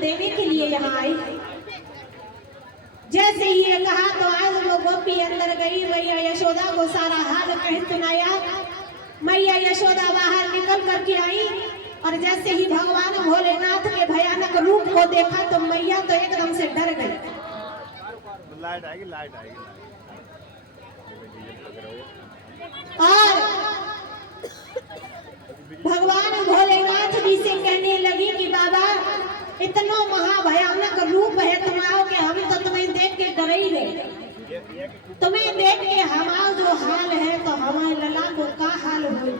देने के लिए यहाँ आई। जैसे ही ये कहा तो आज वो गोपी अंदर गई, मैया यशोदा को सारा हाल कह सुनाया। मैया यशोदा बाहर निकल करके आई और जैसे ही भगवान भोलेनाथ के भयानक रूप को देखा तो मैया तो एकदम से डर गई। लाइट आएगी। और भगवान भोलेनाथ जी से कहने लगी कि बाबा इतना महाभयानक रूप है तुम्हारा कि हम तो तुम्हें देख के डर ही गए। तुम्हें देख के हमारा जो हाल है तो हमारे लला को का हाल हो।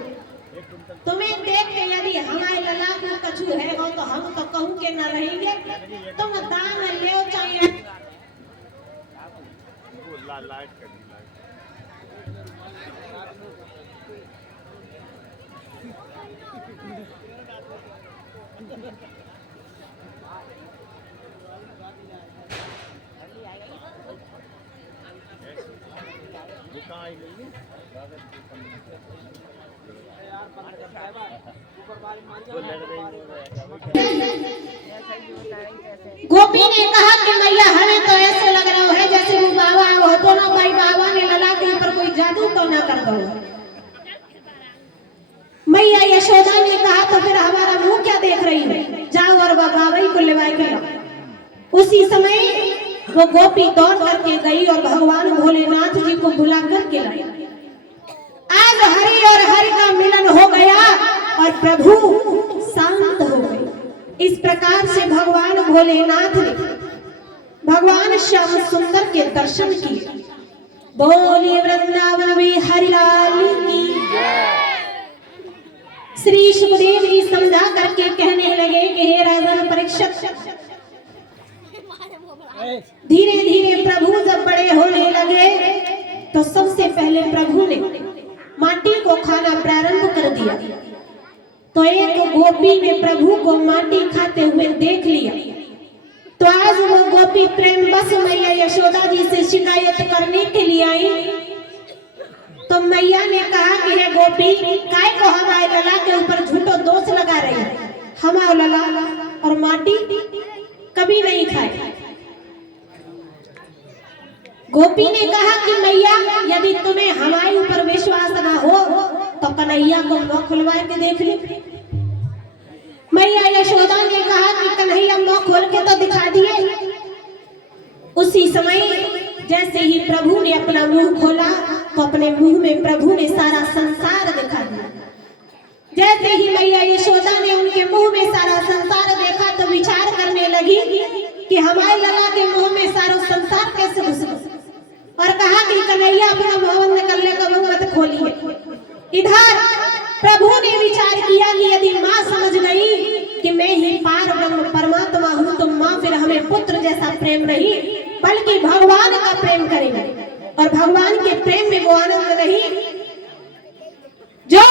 तुम्हें देख के यदि हमारे लला को कछु है वो तो हम तो कहूँ के न रहेंगे। तुम दान ले चाहिए। गोपी ने कहा कि मैया हमें तो ऐसे लग रहा है जैसे वो बाबा हो तो ना भाई बाबा ने लला के ऊपर कोई जादू तो ना कर दो। मैया यशोदा ने कहा तो फिर हमारा मुंह क्या देख रही है, जाओ और बाबा को लेवाई कर। उसी समय वो गोपी दौड़ करके गई और भगवान भोलेनाथ जी को बुला करके लाई। आज हरि और हरि का मिलन हो गया और प्रभु शांत हो गए। इस प्रकार से भगवान भोलेनाथ ने भगवान श्याम सुंदर के दर्शन किए। बोलिए वृंदावन में हरिलाल की। श्री सुखदेव जी समझा करके कहने लगे कि हे राजन परीक्षित, धीरे धीरे प्रभु जब बड़े होने लगे तो सबसे पहले प्रभु ने माटी को खाना प्रारंभ कर दिया। तो एक गोपी ने प्रभु को माटी खाते हुए देख लिया। तो आज वो गोपी प्रेम बस मैया यशोदा जी से शिकायत करने के लिए आई। तो मैया ने कहा कि हे गोपी, काय को हमारे लला के ऊपर झूठो दोष लगा रही है। हमारा लला और माटी कभी नहीं खाए। गोपी ने कहा कि मैया यदि तुम्हें हमारे ऊपर विश्वास ना हो तो कन्हैया को मुंह खुलवा के देख ले। मैया यशोदा ने कहा कि कन्हैया मुंह खोल के तो दिखा दिए। उसी समय जैसे ही प्रभु ने अपना मुंह खोला तो अपने मुंह में प्रभु ने सारा संसार दिखा दिया। जैसे ही मैया यशोदा ने उनके मुंह में सारा संसार देखा तो विचार करने लगी कि हमारे लला के मुंह में सारा संसार कैसे घुस गया। और कहा कि कन्हैया अपना भवन निकलने का मुंह मत खोलिए। इधर प्रभु ने विचार किया कि यदि माँ समझ गई कि मैं ही पार ब्रह्म परमात्मा हूँ तो माँ फिर हमें पुत्र जैसा प्रेम नहीं बल्कि भगवान का प्रेम करेंगे। और भगवान के प्रेम में वो आनंद नहीं जो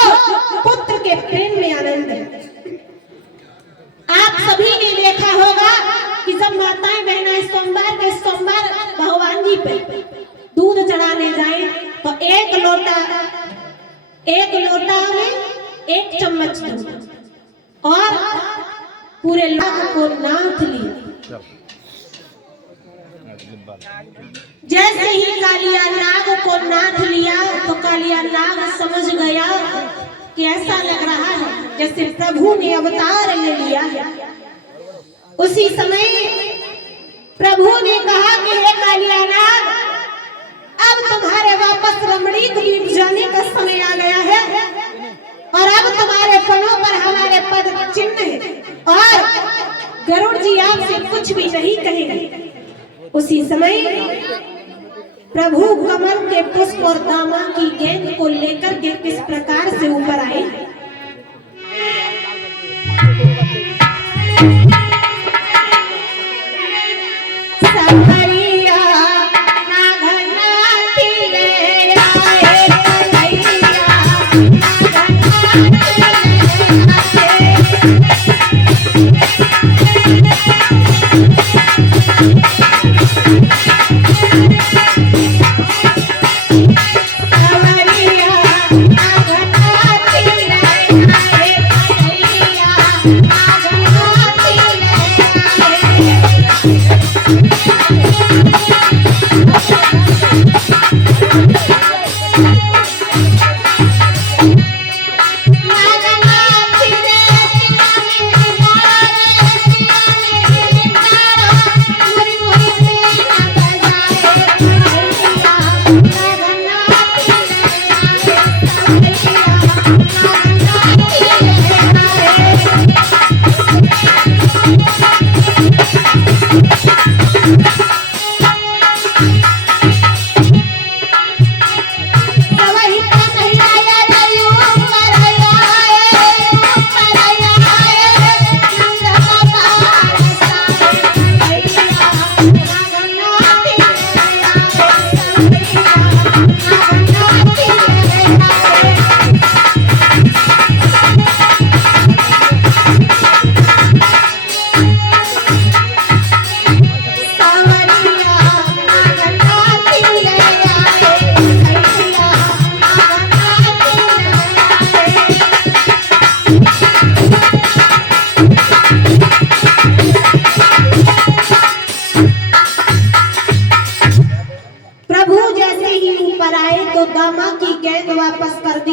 पुत्र के प्रेम में आनंद है। आप सभी ने देखा होगा कि जब माताएं बहनें सोमवार भगवान जी पे दूध चढ़ाने जाए तो एक लोटा में 1 चम्मच दूध और पूरे लाख को नाथ लिया। जैसे ही कालिया नाग को नाथ लिया तो कालिया नाग समझ गया कि ऐसा लग रहा है जैसे प्रभु ने अवतार ले लिया है। उसी समय प्रभु ने कहा कि हे कालिया नाग, अब तुम्हारे वापस रमणीक द्वीप जाने का समय आ गया है और अब तुम्हारे फनों पर हमारे पद चिन्ह है और गरुड़ जी आपसे कुछ भी नहीं कहेंगे। उसी समय प्रभु कमल के पुष्प और दामा की गेंद को लेकर के किस प्रकार से ऊपर आए।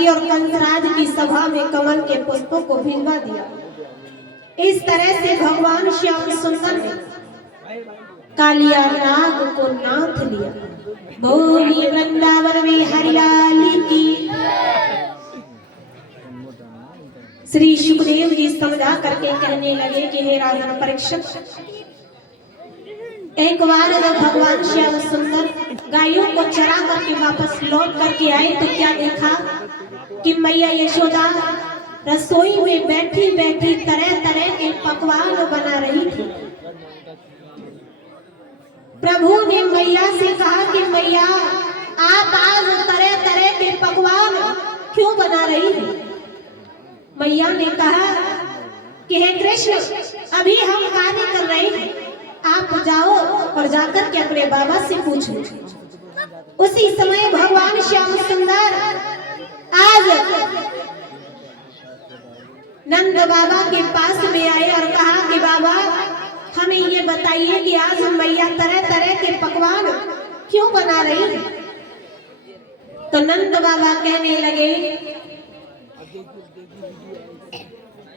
और कंसराज की सभा में कमल के पुष्पों को भिजवा दिया। इस तरह से भगवान श्याम सुंदर ने कालिया नाग को नाथ लिया। बोली वृंदावन में हरियाली की। श्री सुखदेव जी समझा करके कहने लगे कि हे राजन परीक्षित, एक बार जब भगवान श्याम सुंदर गायों को चरा करके वापस लौट करके आए तो क्या देखा कि मैया यशोदा रसोई में बैठी बैठी तरह तरह के पकवान बना रही थी। प्रभु ने मैया से कहा कि मैया आप आज तरह तरह के पकवान क्यों बना रही हैं? मैया ने कहा कि हे कृष्ण, अभी हम कार्य कर रहे हैं, आप जाओ और जाकर के अपने बाबा से पूछो। उसी समय भगवान श्याम सुंदर आज नंद बाबा के पास में आए और कहा कि बाबा हमें ये बताइए कि आज मैया तरह तरह के पकवान क्यों बना रही है? तो नंद बाबा कहने लगे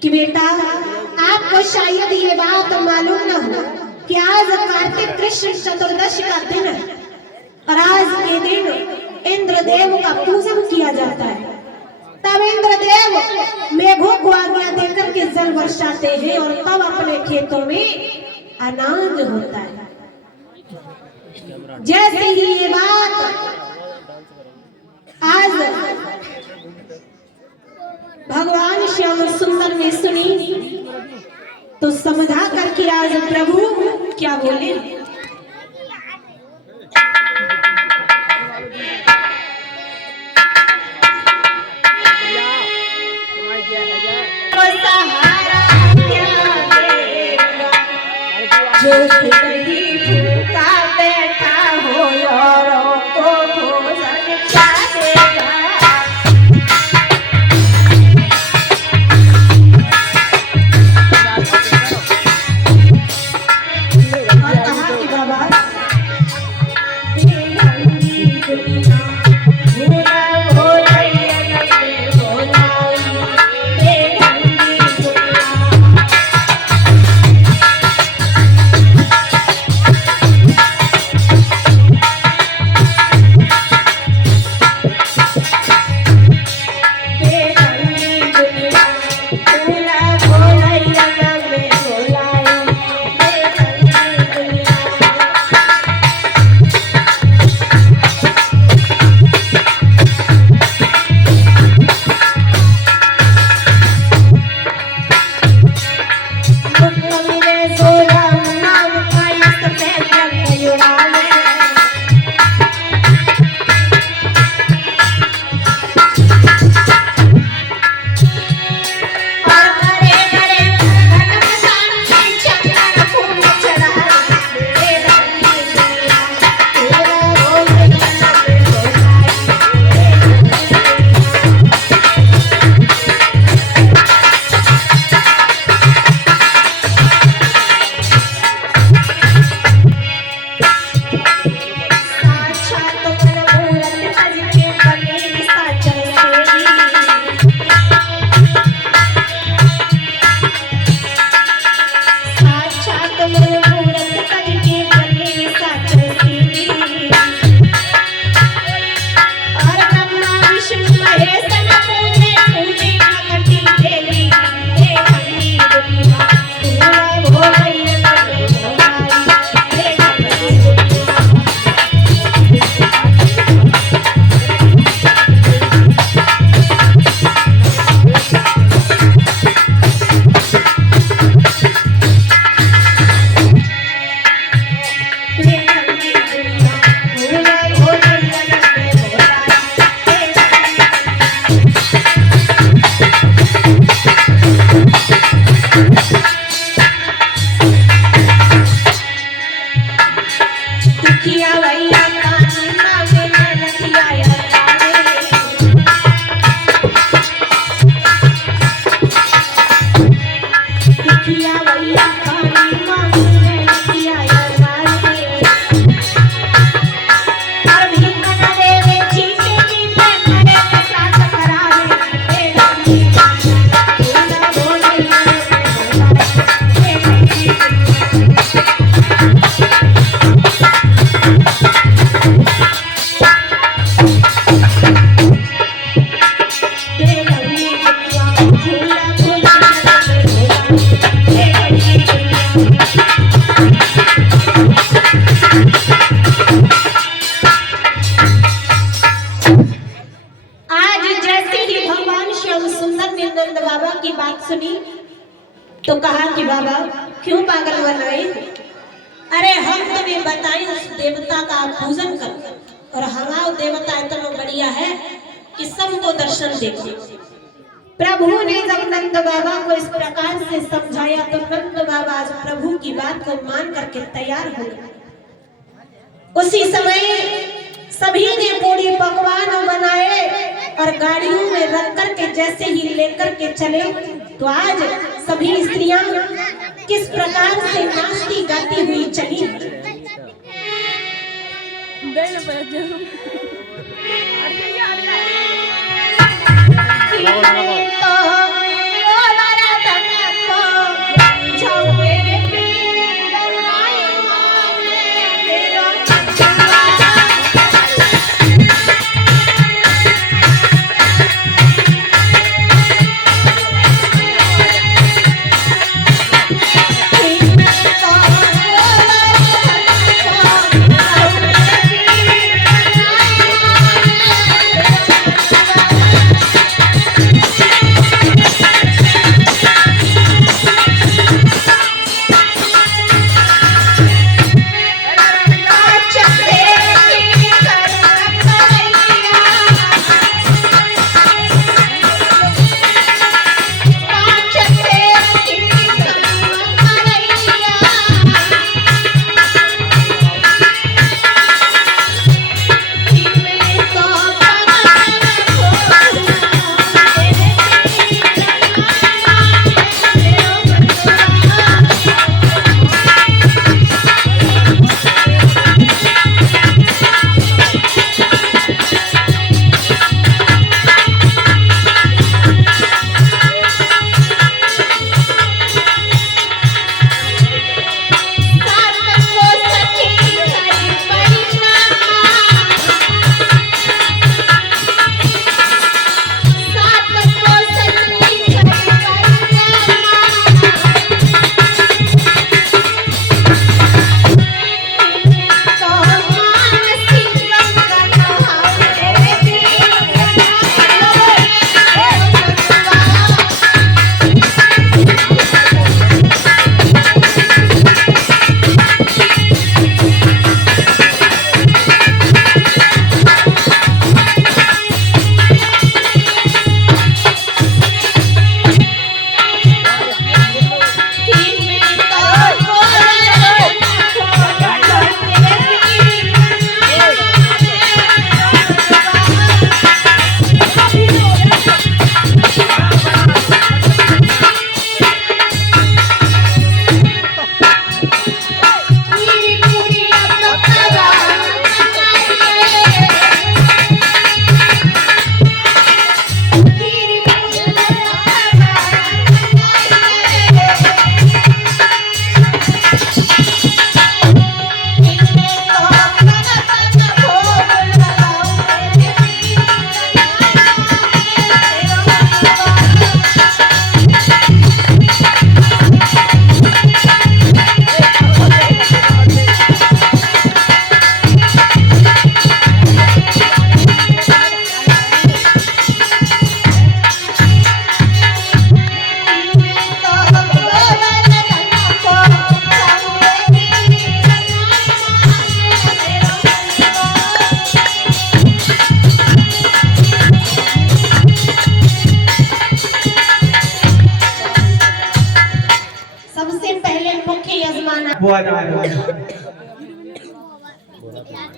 कि बेटा आपको शायद ये बात मालूम न हो कि आज कार्तिक कृष्ण चतुर्दशी का दिन है और आज के दिन इंद्रदेव का पूजन किया जाता है। तब इंद्रदेव मेघों को आज्ञा देकर के जल वर्षाते हैं और तब अपने खेतों में अनाज होता है। जैसे ही ये बात आज भगवान श्याम सुंदर ने सुनी तो समझा करके आज प्रभु क्या बोले, जो कहीं भूखा बैठा हो औरों को भोजन क्या देगा। और कहा कि बाबा तो कहा कि बाबा क्यों पागल बन रहे? अरे हम तुम्हें बताएं उस देवता का पूजन करो और हमारा देवता इतना बढ़िया है कि सबको दर्शन देते। प्रभु ने जब नंद बाबा को इस प्रकार से समझाया तो नंद बाबा आज प्रभु की बात को मान करके तैयार हो गए। उसी समय सभी ने पूरी पकवान बनाए और गाड़ियों में रख करके जैसे ही लेकर के चले तो आज सभी स्त्रियां किस प्रकार से नाचती गाती हुई चली।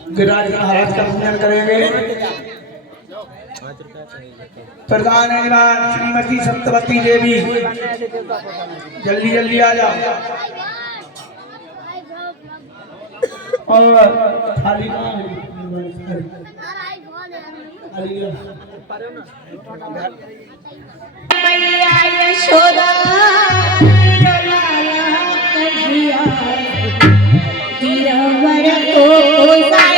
गिरिराज महाराज का पूजन करेंगे। प्रधान निवास श्रीमती सप्तवती देवी, जल्दी जल्दी आ जाओ। और थाली कहाँ है? मैया यशोदा लाला कन्हैया गिरवर को साई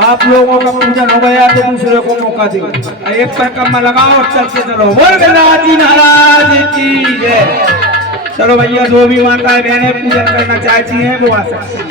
आप लोगों का पूजन हो गया तो दूसरे को मौका दे, एक पर कम्मा लगाओ और चलते चलो। बोल गणराजी महाराज की जय। चलो भैया, जो भी माताएं बहनें पूजन करना चाहती हैं वो आ सकती हैं।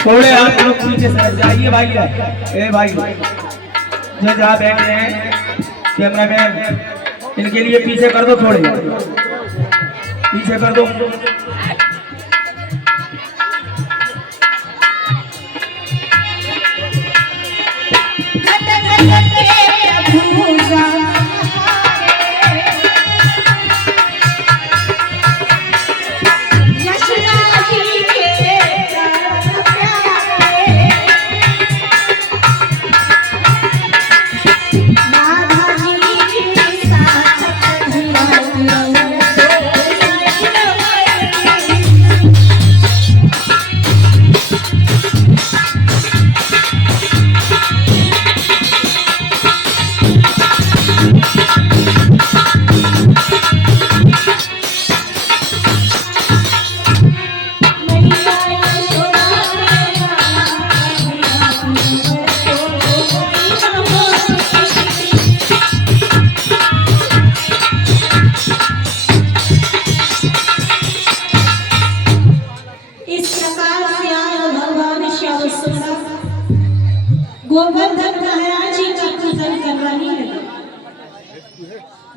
थोड़े आप लोग पीछे से जाइए भाई। ए भाई, जो जहाँ बैठे हैं कैमरा मैन, इनके लिए पीछे कर दो, थोड़े पीछे कर दो।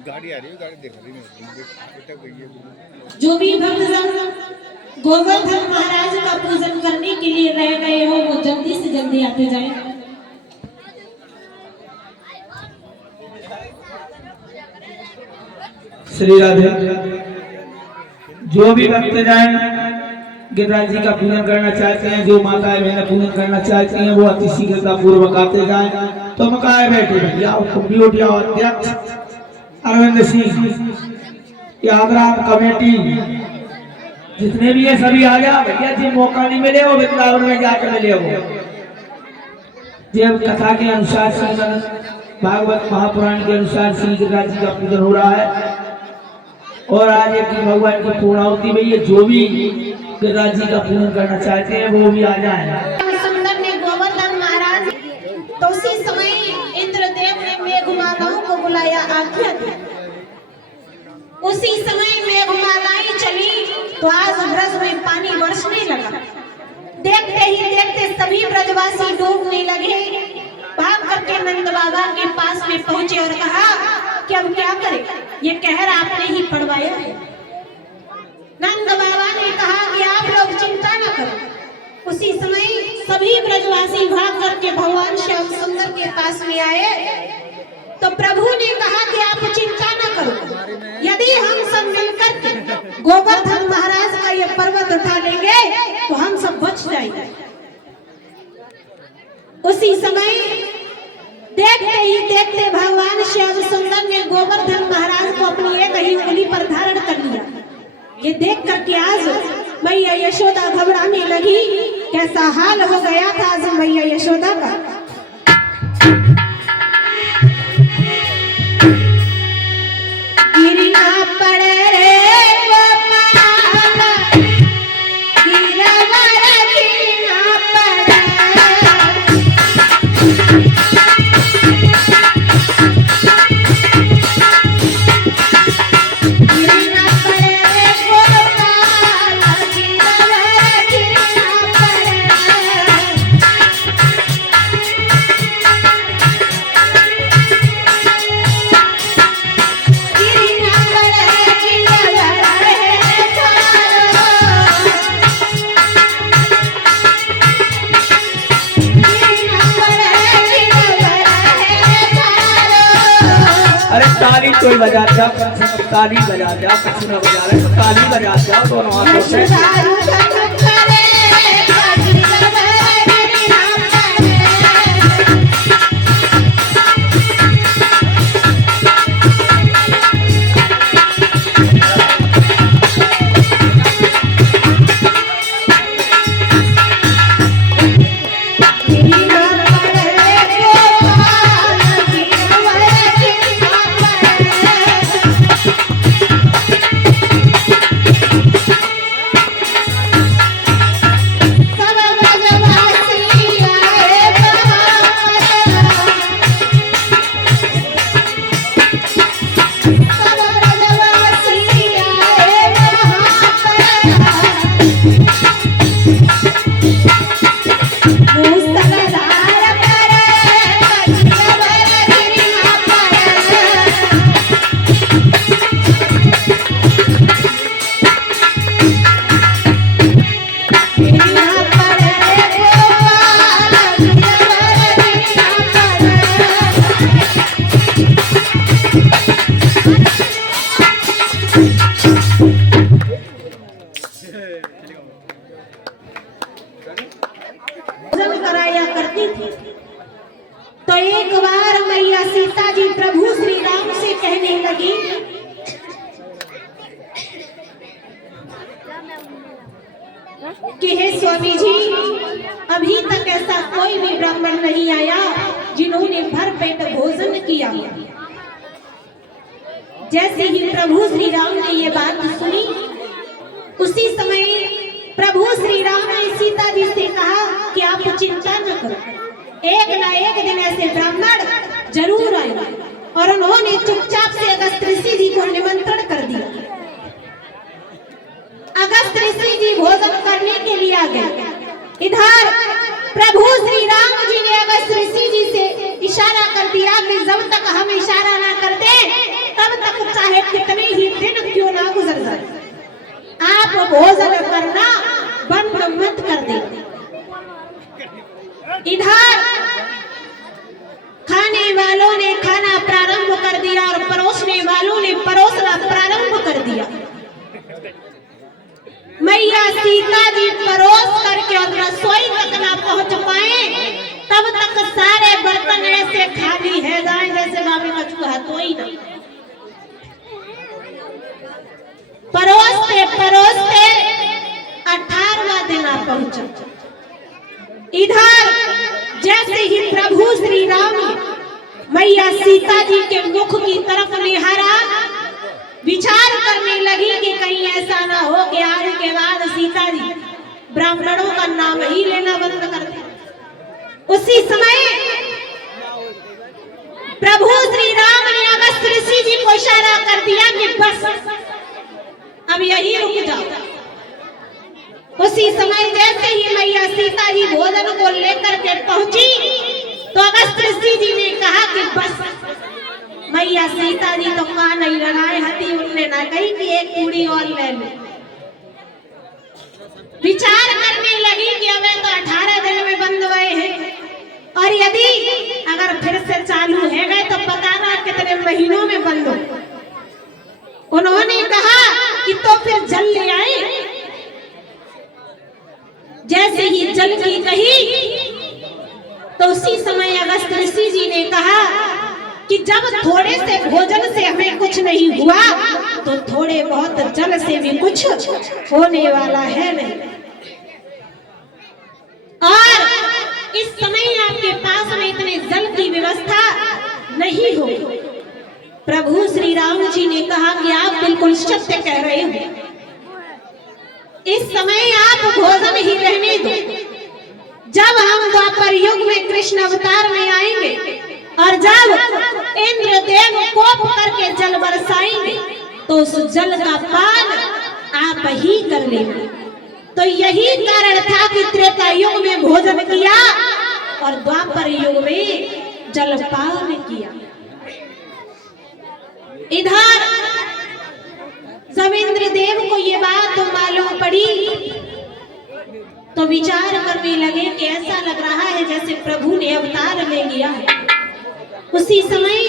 गाड़ी आ रही है, गाड़ी देख रही है। जो भी भक्तजन गोवर्धन महाराज का पूजन करने के लिए रह गए हो वो जल्दी से जल्दी आते जाएं। श्री राधे। जो भी भक्त जाए गिरिराज जी का पूजन करना चाहते हैं, जो माताएं बहनें पूजन करना चाहती हैं वो अति शीघ्रता पूर्वक आते जाए। तो हम कहा बैठे भैया तुम भी उठ जाओ। अध्यक्ष अरविंद सिंह, यादराम कमेटी जितने भी है सभी आ जाओ भैया। जी मौका नहीं मिले वो वृंदावन में जाकर मिले हो। जब कथा के अनुसार श्रीमद् भागवत महापुराण के अनुसार श्री गिरिराज जी का पूजन हो रहा है और आज एक भगवान की पूर्णाहुति हुई है। जो भी गिरिराज जी का पूजन करना चाहते हैं वो भी आ जाए। सुंदर ने गोवर्धन महाराज तो उसी समय इंद्रदेव ने मेघमालाओं को बुलाया, आज्ञा दी। उसी समय मेघमालाएं चली तो आज ब्रज में पानी बरसने लगा। देखते ही देखते सभी ब्रजवासी डूबने लगे। भाग करके नंद बाबा के पास में पहुंचे और कहा कि अब क्या करें, ये कहर आपने ही पढ़वाया है। नंद बाबा ने कहा कि आप लोग चिंता न करो। उसी समय सभी ब्रजवासी भाग करके भगवान श्याम सुंदर के पास में आए तो प्रभु ने कहा कि आप चिंता न करो, यदि हम सब मिलकर के गोवर्धन महाराज का ये पर्वत उठा लेंगे तो हम सब बच जाएंगे। उसी समय देखते ही देखते भगवान श्याम सुंदर ने गोवर्धन महाराज को अपनी एक ही उंगली पर धारण कर लिया। ये देख करके आज मैया यशोदा घबराने लगी। कैसा हाल हो गया था आज मैया यशोदा का। गिरना पड़े रे गोपाल, गिरवर गिरना पड़े। गिरना पड़े रे गोपाल, गिरवर गिरना पड़े। गिरना पड़े गिरवर रे थारो। गिरना पड़े गिरवर रे थारो। अरे ताली कोई बजा जाओ, ताली बजा जाओ, कुछ ना बजा रहे तो ताली बजा जाओ दोनों हाथों से। दारू धक करे गिरवर गिरना पड़े। गिरना पड़े गोपाल, गिरवर गिरना पड़े। सब ब्रजवासी आए बहार। सब ब्रजवासी आए बहार। मूसलाधार करे गिरवर गिरना पड़े। गिरना पड़े गोपाल, गिरवर गिरना पड़े। भोजन कराया करती थी तो एक बार मैया सीता जी प्रभु श्री राम से कहने लगी कि हे स्वामी जी, अभी तक ऐसा कोई भी ब्राह्मण नहीं आया जिन्होंने भर पेट भोजन किया। जैसे ही प्रभु श्री राम ने ये बात सुनी उसी समय प्रभु श्री राम ने सीता जी से कहा कि आप चिंता न करो, एक ना एक दिन ऐसे ब्राह्मण जरूर आएंगे। और उन्होंने चुपचाप से अगस्त ऋषि जी को निमंत्रण कर दिया। अगस्त ऋषि जी भोजन करने के लिए आ गए। इधर प्रभु श्री राम जी ने अगस्त ऋषि जी से इशारा कर दिया कि जब तक हम इशारा ना करते तब तक चाहे कितने ही दिन क्यों ना गुजर जाए, आप भोजन करना बंद मत कर दे। इधर खाने वालों ने खाना प्रारंभ कर दिया और परोसने वालों ने परोसना प्रारंभ कर दिया। मैया सीता जी परोस करके और रसोई तक ना पहुंच पाए, तब तक सारे बर्तन ऐसे खाली है जाए जैसे बाबी का चूहा तो ही ना। परोसते परोसते 18वां दिन आ पहुंचा। इधर जैसे ही प्रभु श्री राम मैया सीता जी के मुख की तरफ निहारा, विचार करने लगी कि कहीं ऐसा ना हो कि आज के बाद सीता जी ब्राह्मणों का नाम ही लेना बंद कर दे। उसी समय प्रभु श्री राम ने अगस्त ऋषि जी को इशारा कर दिया कि बस अब यही रुक जाओ। उसी समय जैसे ही मैया सीता जी भोजन को लेकर के पहुंची तो अगस्त ऋषि जी ने कहा कि बस मैया सीता जी तो कान नहीं लगाए हती, उनने ना कही कि एक पूरी और ले लो। विचार करने लगी कि हमें तो 18 दिन में बंद हुए हैं और यदि अगर फिर से चालू है गए तो पता ना कितने महीनों में बंद हो। उन्होंने कहा कि तो फिर जल ले आए। जैसे ही जल की कही तो उसी समय अगस्त ऋषि जी ने कहा कि जब थोड़े से भोजन से हमें कुछ नहीं हुआ तो थोड़े बहुत जल से भी कुछ होने वाला है नहीं। और इस समय आपके पास में इतने जल की व्यवस्था नहीं हो। प्रभु श्री राम जी ने कहा कि आप बिल्कुल सत्य कह रहे हो, इस समय आप भोजन ही रहने दो। जब हम द्वापर युग में कृष्ण अवतार में आएंगे और जब इंद्रदेव कोप करके जल बरसाएंगे तो उस जल का पान आप ही कर लेना। तो यही कारण था कि त्रेता युग में भोजन किया और द्वापर युग में जलपान किया। इधर जब इंद्रदेव को ये बात मालूम पड़ी तो विचार करने लगे कि ऐसा लग रहा है जैसे प्रभु ने अवतार ले लिया है। उसी समय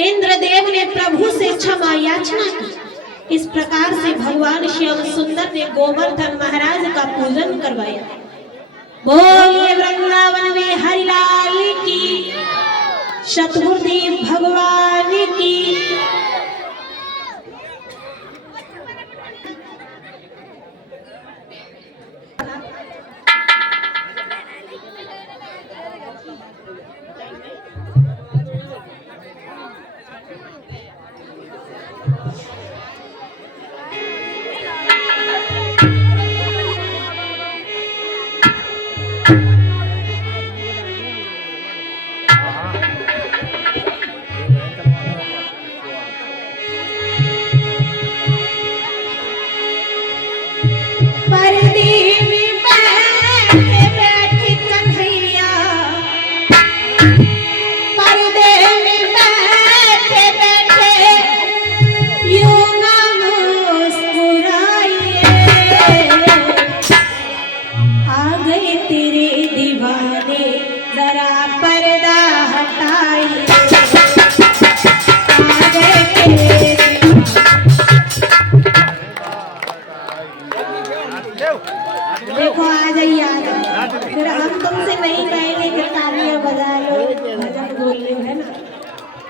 इंद्रदेव ने प्रभु से क्षमा याचना की। इस प्रकार से भगवान श्याम सुंदर ने गोवर्धन महाराज का पूजन करवाया। बोलिए वृंदावन में हरिलाल की, सतगुरुदेव भगवान की। देखो आ जाइए फिर हम तुमसे नहीं कहेंगे कि तालियां बजा लो भजन बोल लो, है ना।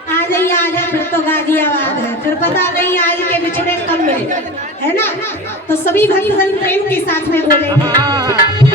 आ जाइए आ जाए फिर तो गाजियाबाद है, फिर पता नहीं आज के बिछड़े कब मिले, है ना। तो सभी भक्तजन प्रेम के साथ में बोलेंगे।